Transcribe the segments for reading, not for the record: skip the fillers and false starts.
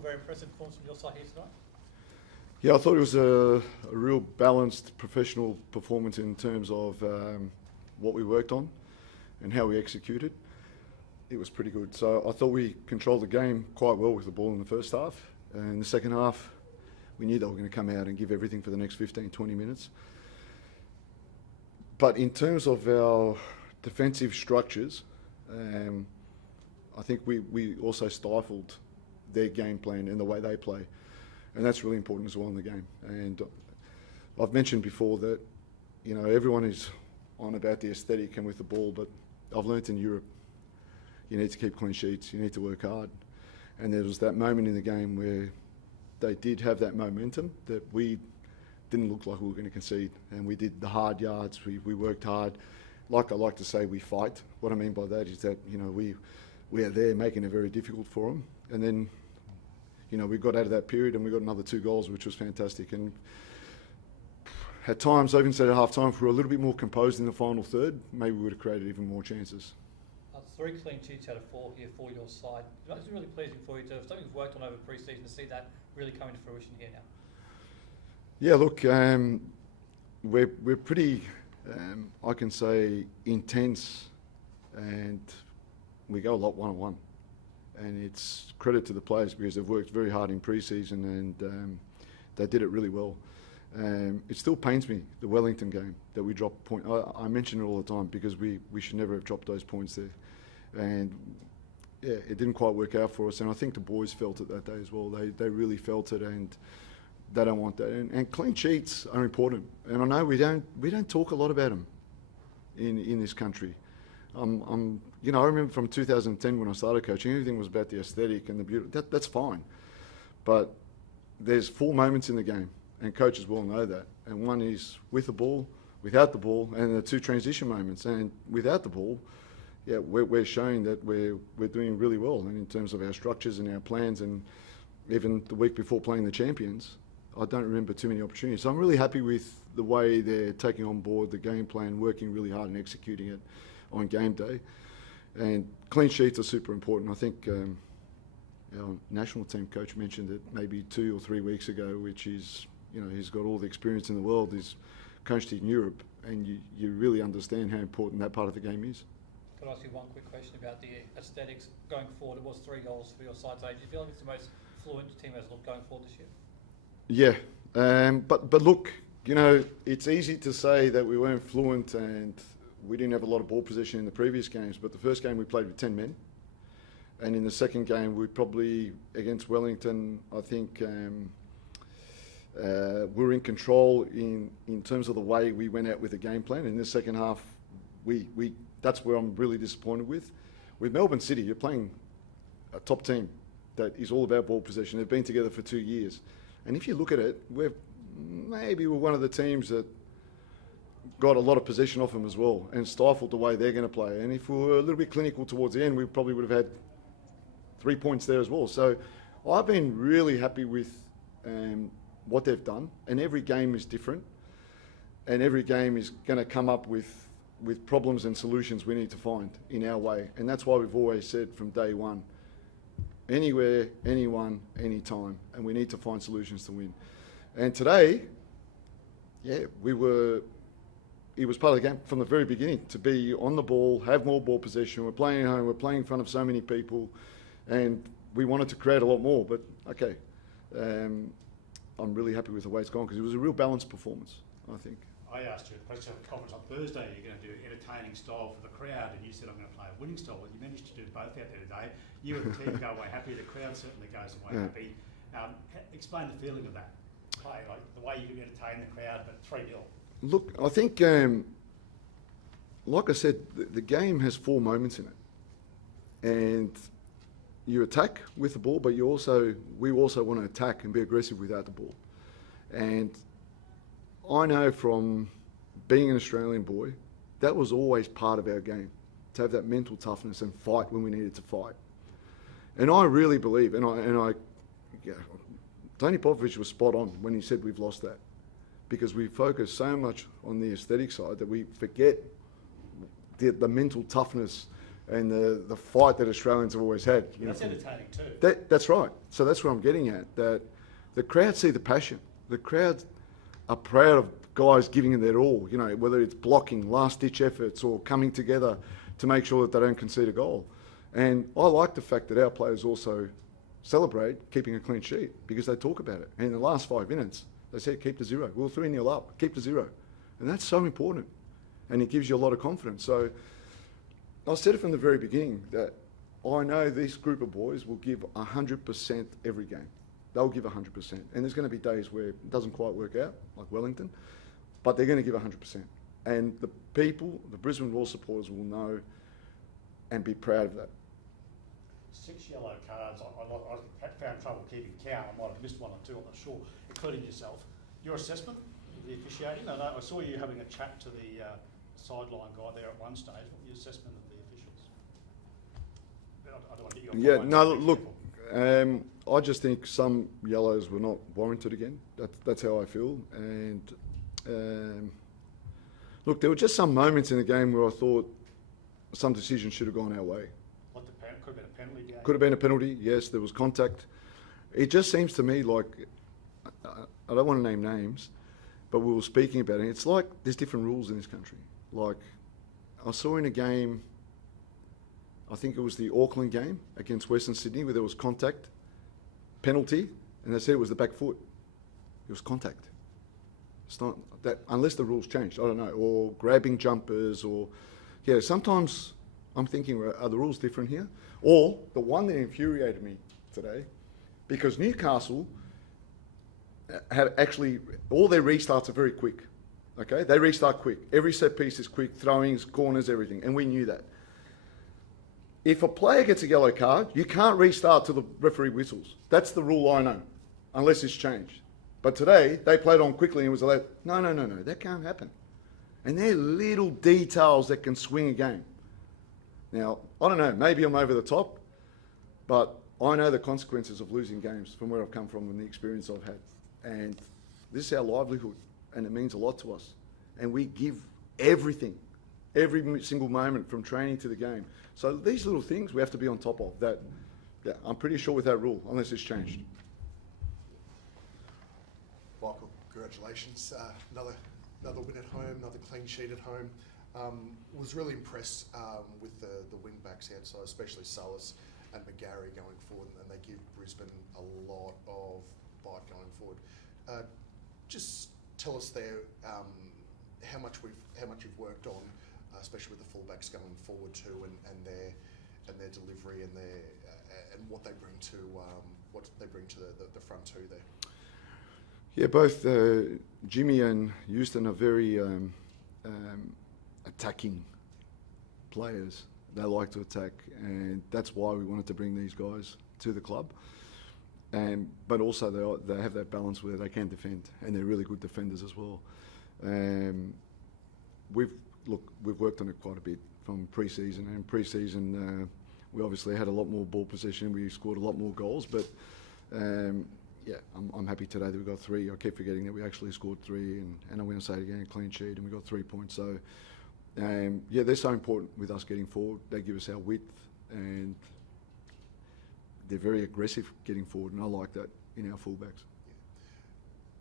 a very impressive performance from your side here tonight. Yeah, I thought it was a real balanced professional performance in terms of what we worked on and how we executed. It was pretty good. So I thought we controlled the game quite well with the ball in the first half. And in the second half, we knew they were going to come out and give everything for the next 15, 20 minutes. But in terms of our defensive structures, I think we also stifled their game plan and the way they play. And that's really important as well in the game. And I've mentioned before that, you know, everyone is on about the aesthetic and with the ball, but I've learnt in Europe, you need to keep clean sheets, you need to work hard. And there was that moment in the game where they did have that momentum that we didn't look like we were going to concede. And we did the hard yards, we worked hard. Like I like to say, we fight. What I mean by that is that, you know, we are there making it very difficult for them. And then, you know, we got out of that period and we got another 2 goals, which was fantastic. And at times, I even said at half time, if we were a little bit more composed in the final third, maybe we would have created even more chances. 3 clean sheets out of 4 here for your side. It's really pleasing for you to have something you've worked on over pre-season to see that really come into fruition here now. Yeah, look, we're pretty, I can say, intense, and we go a lot one-on-one. And it's credit to the players because they've worked very hard in pre-season and they did it really well. It still pains me, the Wellington game, that we dropped point. I mention it all the time because we should never have dropped those points there. And yeah, it didn't quite work out for us. And I think the boys felt it that day as well. They really felt it, and they don't want that. And clean sheets are important. And I know we don't talk a lot about them in this country. You know, I remember from 2010 when I started coaching, everything was about the aesthetic and the beauty. That's fine. But there's 4 moments in the game, and coaches will know that. And one is with the ball, without the ball, and the 2 transition moments. And without the ball, yeah, we're showing that we're doing really well. And in terms of our structures and our plans, and even the week before playing the champions, I don't remember too many opportunities. So I'm really happy with the way they're taking on board the game plan, working really hard and executing it on game day. And clean sheets are super important. I think our national team coach mentioned it maybe 2 or 3 weeks ago, which is, you know, he's got all the experience in the world, he's coached in Europe, and you really understand how important that part of the game is. Can I ask you one quick question about the aesthetics going forward? It was 3 goals for your side today. Do you feel like it's the most fluent team has looked going forward this year? Yeah, but look, you know, it's easy to say that we weren't fluent and we didn't have a lot of ball possession in the previous games, but the first game we played with 10 men. And in the second game, we probably, against Wellington, I think we were in control in terms of the way we went out with the game plan. In the second half, that's where I'm really disappointed with. With Melbourne City, you're playing a top team that is all about ball possession. They've been together for 2 years. And if you look at it, we're one of the teams that got a lot of possession off them as well and stifled the way they're going to play. And if we were a little bit clinical towards the end, we probably would have had 3 points there as well. So I've been really happy with what they've done. And every game is different. And every game is going to come up with problems and solutions we need to find in our way. And that's why we've always said from day one, anywhere, anyone, anytime. And we need to find solutions to win. And today, yeah, it was part of the game from the very beginning to be on the ball, have more ball possession. We're playing at home, we're playing in front of so many people, and we wanted to create a lot more. But okay, I'm really happy with the way it's gone because it was a real balanced performance, I think. I asked you at the press conference on Thursday, you're going to do entertaining style for the crowd, and you said I'm going to play a winning style. Well, you managed to do both out there today. You and the team go away happy. The crowd certainly goes away happy. Explain the feeling of that play, like the way you entertain the crowd, but 3-0. Look, I think, like I said, the game has 4 moments in it, and you attack with the ball, but we also want to attack and be aggressive without the ball. And I know from being an Australian boy, that was always part of our game, to have that mental toughness and fight when we needed to fight. And I really believe, Tony Popovich was spot on when he said we've lost that, because we focus so much on the aesthetic side that we forget the mental toughness and the fight that Australians have always had. You That's know, entertaining too. that's right. So that's what I'm getting at, that the crowd see the passion. The crowd are proud of guys giving it their all, you know, whether it's blocking, last-ditch efforts, or coming together to make sure that they don't concede a goal. And I like the fact that our players also celebrate keeping a clean sheet, because they talk about it. And in the last 5 minutes, they said, keep to 0. We were 3-0 up, keep to 0. And that's so important. And it gives you a lot of confidence. So I said it from the very beginning that I know this group of boys will give 100% every game. They'll give 100%. And there's going to be days where it doesn't quite work out, like Wellington, but they're going to give 100%. And the people, the Brisbane Roar supporters, will know and be proud of that. 6 yellow cards. I found trouble keeping count. I might have missed 1 or 2, I'm not sure, including yourself. Your assessment of the officiating? I saw you having a chat to the sideline guy there at one stage. What was your assessment of the officials? I don't want to get you on I just think some yellows were not warranted again. That's how I feel. And look, there were just some moments in the game where I thought some decisions should have gone our way. What could have been a penalty? Could have been a penalty, yes, there was contact. It just seems to me like, I don't want to name names, but we were speaking about it. It's like there's different rules in this country. Like, I saw in a game, I think it was the Auckland game against Western Sydney, where there was contact, penalty, and they said it was the back foot. It was contact. It's not that, unless the rules changed, I don't know, or grabbing jumpers, or, yeah, sometimes I'm thinking, are the rules different here? Or the one that infuriated me today, because Newcastle had actually, all their restarts are very quick, okay? They restart quick. Every set piece is quick, throwings, corners, everything, and we knew that. If a player gets a yellow card, you can't restart till the referee whistles. That's the rule I know, unless it's changed. But today, they played on quickly and it was allowed. No, that can't happen. And they're little details that can swing a game. Now, I don't know, maybe I'm over the top, but I know the consequences of losing games from where I've come from and the experience I've had. And this is our livelihood, and it means a lot to us. And we give everything, every single moment from training to the game. So these little things we have to be on top of. That, yeah, I'm pretty sure with that rule, unless it's changed. Michael, congratulations. Another win at home, another clean sheet at home. Was really impressed with the wing backs outside, especially Sullis and McGarry going forward, and they give Brisbane a lot of bite going forward. Just tell us there how much you've worked on, especially with the fullbacks going forward too, and their delivery and and what they bring to the front two there. Yeah, both Jimmy and Houston are very attacking players. They like to attack, and that's why we wanted to bring these guys to the club. But also they have that balance where they can defend, and they're really good defenders as well. We've worked on it quite a bit from pre-season, and pre-season we obviously had a lot more ball possession. We scored a lot more goals, but yeah, I'm happy today that we got 3. I keep forgetting that we actually scored 3, and I'm going to say it again, a clean sheet, and we got 3 points. So yeah, they're so important with us getting forward. They give us our width, and they're very aggressive getting forward, and I like that in our fullbacks. Yeah.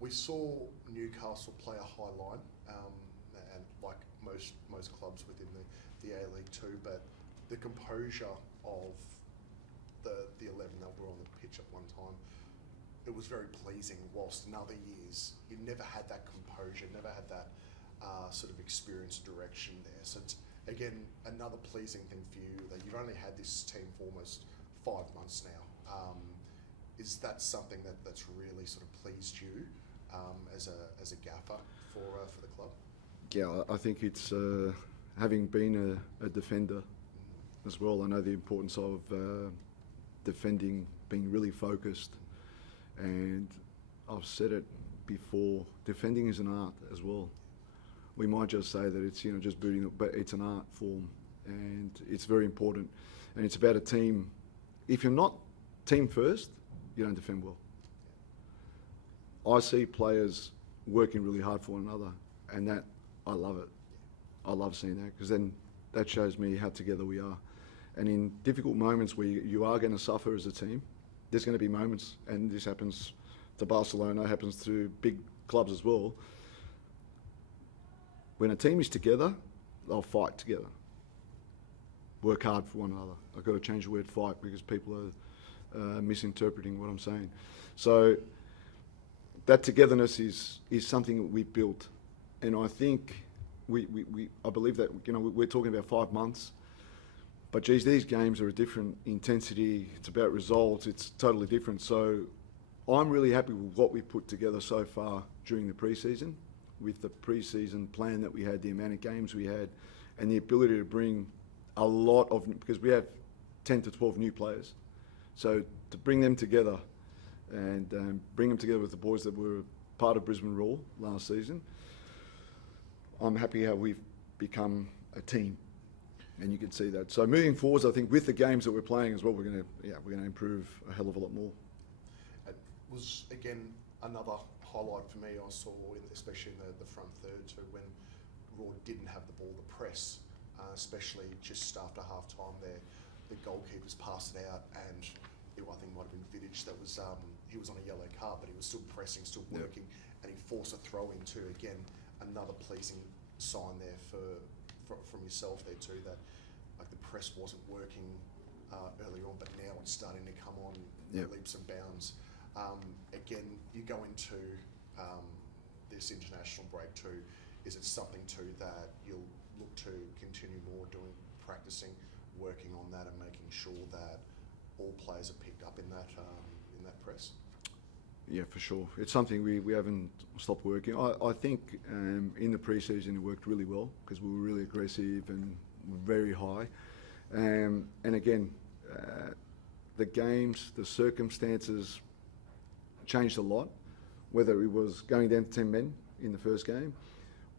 We saw Newcastle play a high line, and like most clubs within the A-League too, but the composure of the 11 that were on the pitch at one time, it was very pleasing, whilst in other years you never had that composure, never had that sort of experience direction there. So it's, again, another pleasing thing for you that you've only had this team for almost 5 months now. Is that something that's really sort of pleased you as a gaffer for the club? Yeah, I think it's having been a defender as well. I know the importance of defending, being really focused, and I've said it before, defending is an art as well. We might just say that it's, just booting, but it's an art form, and it's very important, and it's about a team. If you're not team first, you don't defend well. I see players working really hard for one another, and that, I love it. I love seeing that, because then that shows me how together we are. And in difficult moments where you are going to suffer as a team, there's going to be moments, and this happens to Barcelona, happens to big clubs as well. When a team is together, they'll fight together. Work hard for one another. I've got to change the word fight because people are misinterpreting what I'm saying. So that togetherness is something that we've built. And I think I believe that, we're talking about 5 months, but geez, these games are a different intensity. It's about results. It's totally different. So I'm really happy with what we've put together so far during the pre-season, with the pre-season plan that we had, the amount of games we had, and the ability to bring a lot of, because we have 10 to 12 new players. So to bring them together and bring them together with the boys that were part of Brisbane Roar last season, I'm happy how we've become a team, and you can see that. So moving forwards, I think with the games that we're playing as well, we're going to improve a hell of a lot more. It was again another highlight for me. I saw, especially in the front third too, when Roar didn't have the ball to press, especially just after half time there, the goalkeepers passed it out, and I think it might have been Vidic that was he was on a yellow card, but he was still pressing, still working, and he forced a throw in too. Again, another pleasing sign there from yourself there too, that like the press wasn't working earlier on, but now it's starting to come on leaps and bounds. Again, you go into this international break too. Is it something too that you'll look to continue more doing, practicing, working on that, and making sure that all players are picked up in that press? Yeah, for sure. It's something we haven't stopped working. I think in the pre-season it worked really well because we were really aggressive and very high. And again, the games, the circumstances changed a lot, whether it was going down to 10 men in the first game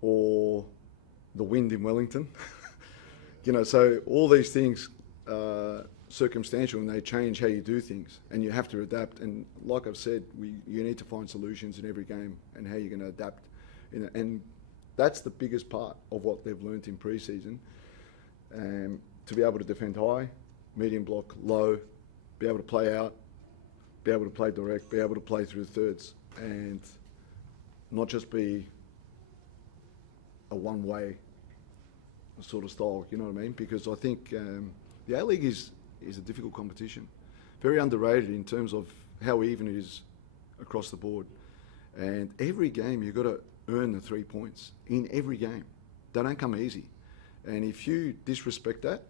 or the wind in Wellington. So all these things circumstantial, and they change how you do things, and you have to adapt. And like I've said, you need to find solutions in every game and how you're going to adapt. And that's the biggest part of what they've learnt in pre-season, to be able to defend high, medium block, low, be able to play out, be able to play direct, be able to play through the thirds, and not just be a one-way sort of style, you know what I mean? Because I think the A-League is a difficult competition. Very underrated in terms of how even it is across the board. And every game you've got to earn the 3 points. In every game. They don't come easy. And if you disrespect that,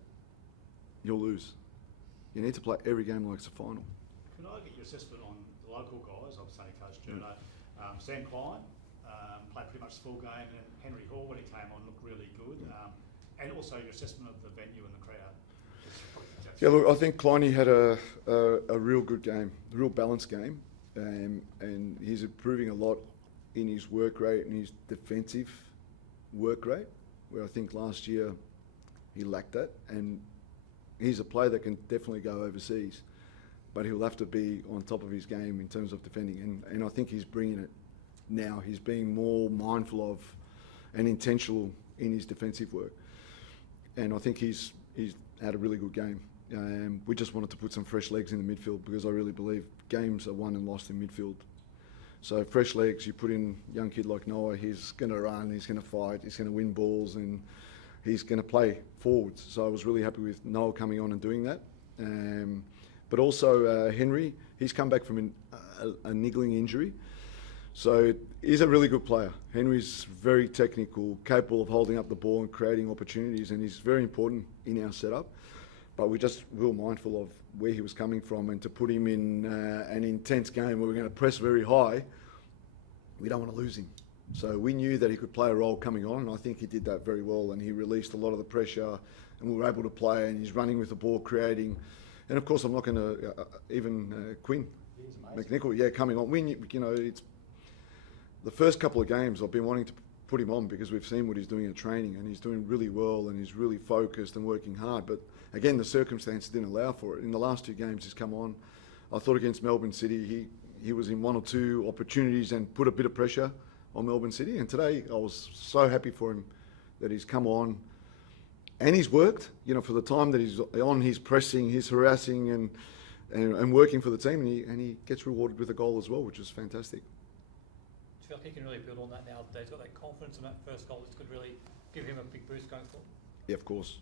you'll lose. You need to play every game like it's a final. Can I get your assessment on the local guys? I'm saying Coach Journo. Sam Klein played pretty much the full game, and Henry Hall, when he came on, looked really good. And also your assessment of the venue and the crowd. Yeah, look, I think Kleiny had a real good game, a real balanced game, and he's improving a lot in his work rate and his defensive work rate, where I think last year he lacked that. And he's a player that can definitely go overseas, but he'll have to be on top of his game in terms of defending. And I think he's bringing it now. He's being more mindful of and intentional in his defensive work. And I think he's had a really good game. We just wanted to put some fresh legs in the midfield because I really believe games are won and lost in midfield. So fresh legs, you put in a young kid like Noah, he's going to run, he's going to fight, he's going to win balls, and he's going to play forwards. So I was really happy with Noah coming on and doing that. But also Henry, he's come back from a niggling injury. So he's a really good player. Henry's very technical, capable of holding up the ball and creating opportunities, and he's very important in our setup. But we're just real mindful of where he was coming from, and to put him in an intense game where we're going to press very high, we don't want to lose him. So we knew that he could play a role coming on, and I think he did that very well, and he released a lot of the pressure, and we were able to play, and he's running with the ball, creating. And of course, I'm not going to, even Quinn, MACNICOL, coming on. It's the first couple of games I've been wanting to put him on because we've seen what he's doing in training, and he's doing really well, and he's really focused and working hard. But again, the circumstances didn't allow for it. In the last 2 games he's come on. I thought against Melbourne City, he was in 1 or 2 opportunities and put a bit of pressure on Melbourne City. And today I was so happy for him that he's come on, and he's worked, you know, for the time that he's on, he's pressing, he's harassing and working for the team, and he gets rewarded with a goal as well, which is fantastic. Do you feel like he can really build on that now that he's got that confidence in that first goal? This could really give him a big boost going forward. Yeah, of course.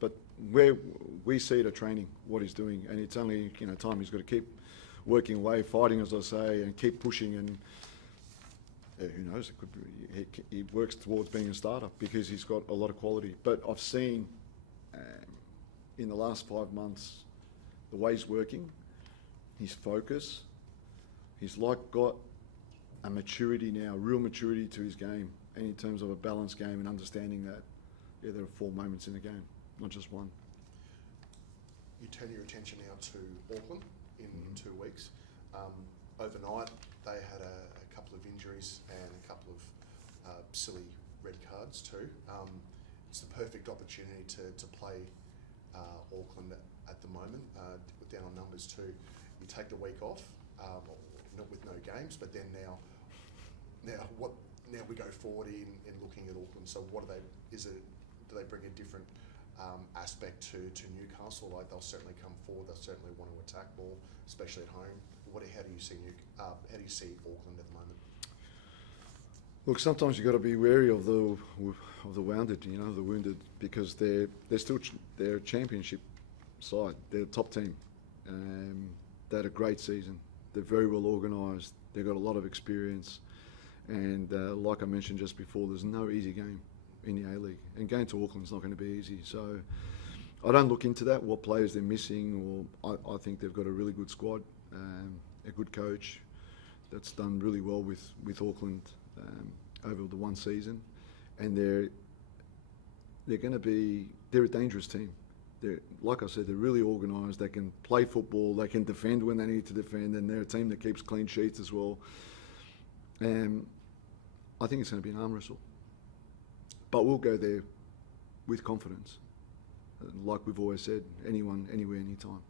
But where we see it at training, what he's doing, and it's only, you know, time. He's got to keep working away, fighting, as I say, and keep pushing. And who knows? It could be, he works towards being a starter because he's got a lot of quality. But I've seen in the last 5 months the way he's working, his focus. He's got a maturity now, real maturity to his game, and in terms of a balanced game and understanding that. Yeah, there are 4 moments in the game, not just one. You turn your attention now to Auckland in 2 weeks. Overnight, they had a couple of injuries and a couple of silly red cards too. It's the perfect opportunity to play Auckland at the moment. Down on numbers too. You take the week off, not with no games, but then now we go forward in looking at Auckland. So what do they? Do they bring a different aspect to Newcastle? Like, they'll certainly come forward. They'll certainly want to attack more, especially at home. How do you see Auckland at the moment? Look, sometimes you've got to be wary of the wounded, you know, the wounded, because they're a championship side. They're a top team. They had a great season. They're very well organised. They've got a lot of experience, and like I mentioned just before, there's no easy game in the A-League, and going to Auckland's not going to be easy. So I don't look into that, what players they're missing, or I think they've got a really good squad, a good coach that's done really well with Auckland over the one season, and they're a dangerous team. They're, like I said, they're really organised. They can play football. They can defend when they need to defend, and they're a team that keeps clean sheets as well. I think it's going to be an arm wrestle. But we'll go there with confidence. Like we've always said, anyone, anywhere, anytime.